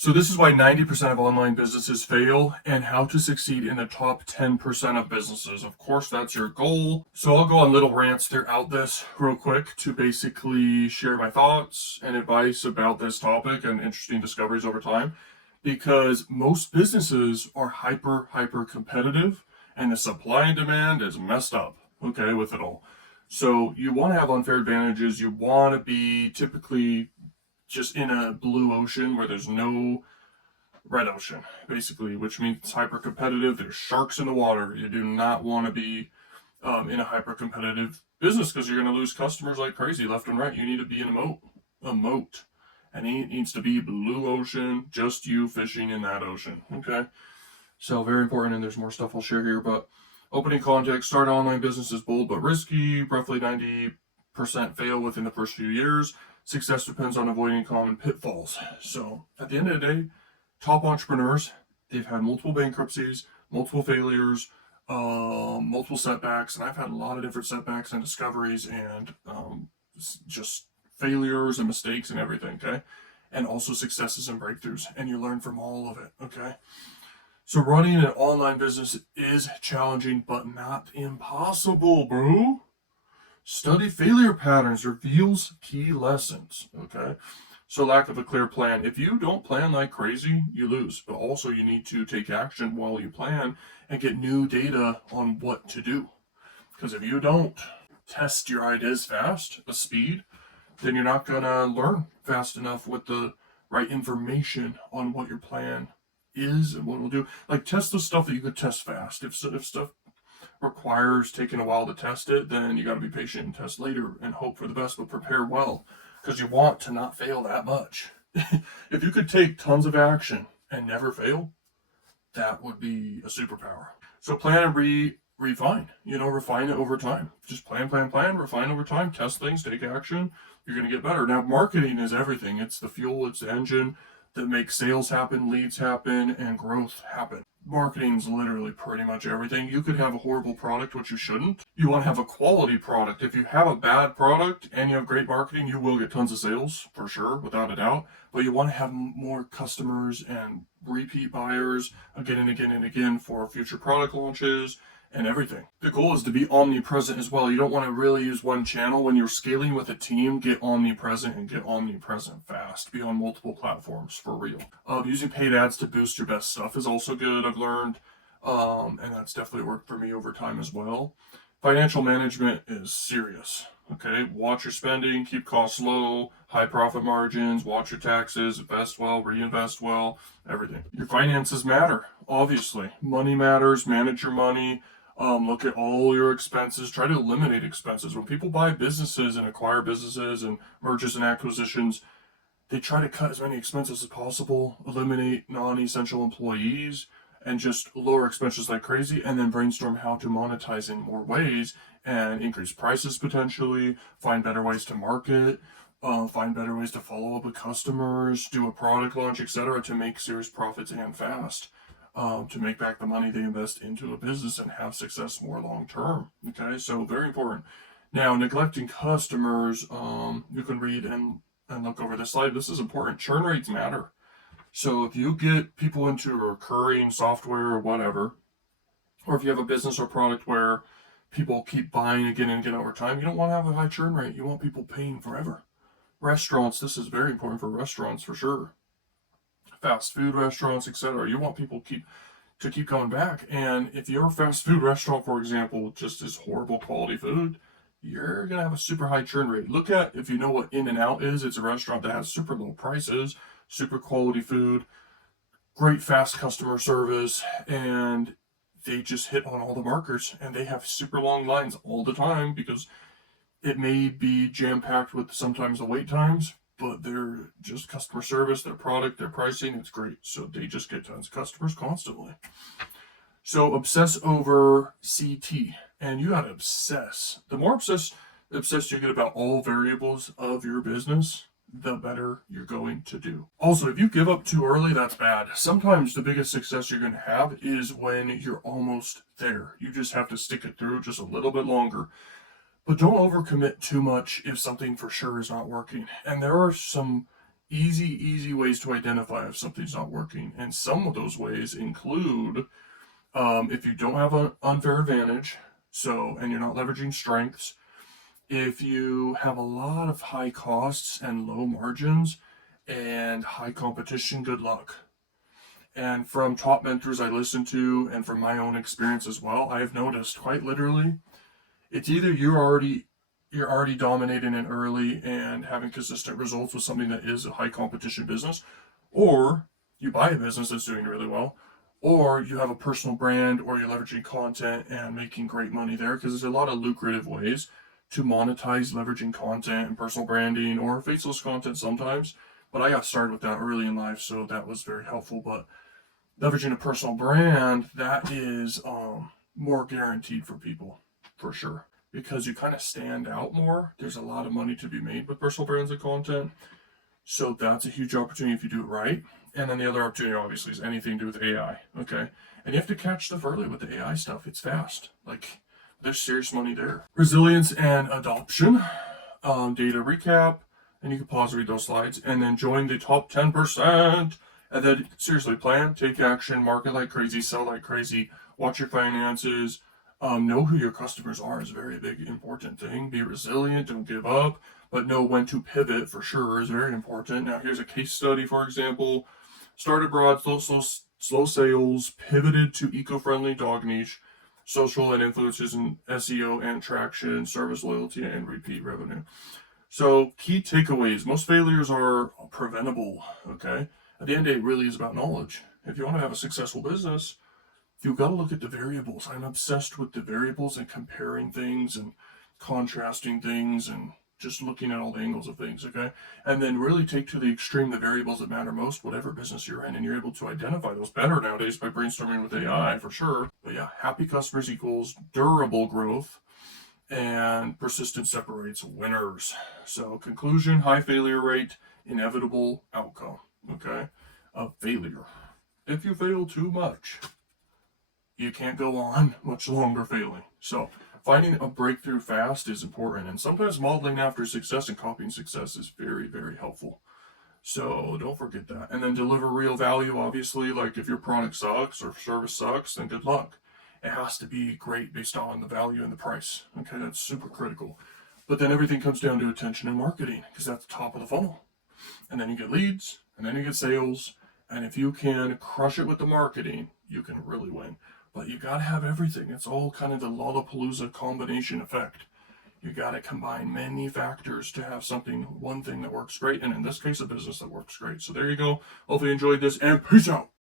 So this is why 90% of online businesses fail and how to succeed in the top 10% of businesses. Of course, that's your goal. So I'll go on little rants throughout this real quick to basically share my thoughts and advice about this topic and interesting discoveries over time, because most businesses are hyper competitive and the supply and demand is messed up, okay, with it all. So you want to have unfair advantages. You want to be typically just in a blue ocean where there's no red ocean, basically, which means it's hyper competitive. There's sharks in the water. You do not want to be in a hyper competitive business because you're going to lose customers like crazy left and right. You need to be in a moat, and it needs to be blue ocean, just you fishing in that ocean. Okay, so very important. And there's more stuff I'll share here, but opening context: start online business is bold but risky. Roughly 90% fail within the first few years. Success depends on avoiding common pitfalls. So at the end of the day, top entrepreneurs, they've had multiple bankruptcies, multiple failures, multiple setbacks, and I've had a lot of different setbacks and discoveries and just failures and mistakes and everything, okay? And also successes and breakthroughs, and you learn from all of it, okay? So running an online business is challenging, but not impossible, bro. Study failure patterns reveals key lessons, okay? So lack of a clear plan. If you don't plan like crazy, you lose. But also you need to take action while you plan and get new data on what to do. Because if you don't test your ideas fast, the speed, then you're not going to learn fast enough with the right information on what your plan is and what it'll do. Like test the stuff that you could test fast. If stuff requires taking a while to test it, then you got to be patient and test later and hope for the best, but prepare well because you want to not fail that much. If you could take tons of action and never fail, that would be a superpower. So plan and refine, refine it over time. Just plan, refine over time, test things, take action. You're going to get better. Now, marketing is everything. It's the fuel, it's the engine that makes sales happen, leads happen, and growth happen. Marketing is literally pretty much everything. You could have a horrible product, which you shouldn't. You want to have a quality product. If you have a bad product and you have great marketing, you will get tons of sales, for sure, without a doubt. But you want to have more customers and repeat buyers again and again and again for future product launches and everything. The goal is to be omnipresent as well. You don't want to really use one channel. When you're scaling with a team, get omnipresent and get omnipresent fast. Be on multiple platforms for real. Using paid ads to boost your best stuff is also good, I've learned. And that's definitely worked for me over time as well. Financial management is serious. Okay, watch your spending, keep costs low, high profit margins, watch your taxes, invest well, reinvest well, everything. Your finances matter, obviously. Money matters, manage your money. Look at all your expenses. Try to eliminate expenses. When people buy businesses and acquire businesses and mergers and acquisitions, they try to cut as many expenses as possible, eliminate non-essential employees, and just lower expenses like crazy, and then brainstorm how to monetize in more ways and increase prices potentially, find better ways to market, find better ways to follow up with customers, do a product launch, etc., to make serious profits and fast. To make back the money they invest into a business and have success more long term. Okay, so very important. Now, neglecting customers, you can read and look over this slide. This is important. Churn rates matter. So if you get people into recurring software or whatever, or if you have a business or product where people keep buying again and again over time, you don't want to have a high churn rate. You want people paying forever. Restaurants, this is very important for restaurants for sure. Fast food restaurants, etc. You want people to keep coming back. And if you're a fast food restaurant, for example, just is horrible quality food, you're gonna have a super high churn rate. Look at, if you know what In-N-Out is, it's a restaurant that has super low prices, super quality food, great fast customer service, and they just hit on all the markers, and they have super long lines all the time because it may be jam-packed with sometimes the wait times, but they're just customer service, their product, their pricing, it's great. So they just get tons of customers constantly. So obsess over CT, and you gotta obsess. The more obsessed you get about all variables of your business, the better you're going to do. Also, if you give up too early, that's bad. Sometimes the biggest success you're going to have is when you're almost there. You just have to stick it through just a little bit longer. But don't overcommit too much if something for sure is not working. And there are some Easy ways to identify if something's not working. And some of those ways include if you don't have an unfair advantage, and you're not leveraging strengths, if you have a lot of high costs and low margins and high competition, good luck. And from top mentors I listen to and from my own experience as well, I have noticed quite literally, it's either you're already dominating it early and having consistent results with something that is a high competition business, or you buy a business that's doing really well, or you have a personal brand, or you're leveraging content and making great money there, because there's a lot of lucrative ways to monetize leveraging content and personal branding or faceless content sometimes. But I got started with that early in life, so that was very helpful. But leveraging a personal brand, that is more guaranteed for people, for sure, because you kind of stand out more. There's a lot of money to be made with personal brands and content. So that's a huge opportunity if you do it right. And then the other opportunity, obviously, is anything to do with AI. Okay. And you have to catch stuff early with the AI stuff. It's fast. Like, there's serious money there. Resilience and adoption. Data recap. And you can pause, read those slides, and then join the top 10%. And then seriously, plan, take action, market like crazy, sell like crazy, watch your finances. Know who your customers are is a very big, important thing. Be resilient, don't give up, but know when to pivot for sure is very important. Now, here's a case study, for example. Started broad, slow sales, pivoted to eco-friendly dog niche, social and influencers in SEO and traction, service loyalty, and repeat revenue. So, key takeaways. Most failures are preventable, okay? At the end of the day, it really is about knowledge. If you want to have a successful business, you've got to look at the variables. I'm obsessed with the variables and comparing things and contrasting things and just looking at all the angles of things, okay? And then really take to the extreme the variables that matter most, whatever business you're in, and you're able to identify those better nowadays by brainstorming with AI, for sure. But yeah, happy customers equals durable growth, and persistence separates winners. So, conclusion, high failure rate, inevitable outcome, okay, of failure. If you fail too much, you can't go on much longer failing. So, finding a breakthrough fast is important, and sometimes modeling after success and copying success is very helpful. So, don't forget that. And then deliver real value, obviously. Like, if your product sucks or service sucks, then good luck. It has to be great based on the value and the price. Okay, that's super critical. But then everything comes down to attention and marketing, because that's the top of the funnel. And then you get leads, and then you get sales. And if you can crush it with the marketing, you can really win. But you gotta have everything. It's all kind of the Lollapalooza combination effect. You gotta combine many factors to have one thing that works great. And in this case, a business that works great. So there you go. Hopefully you enjoyed this, and peace out.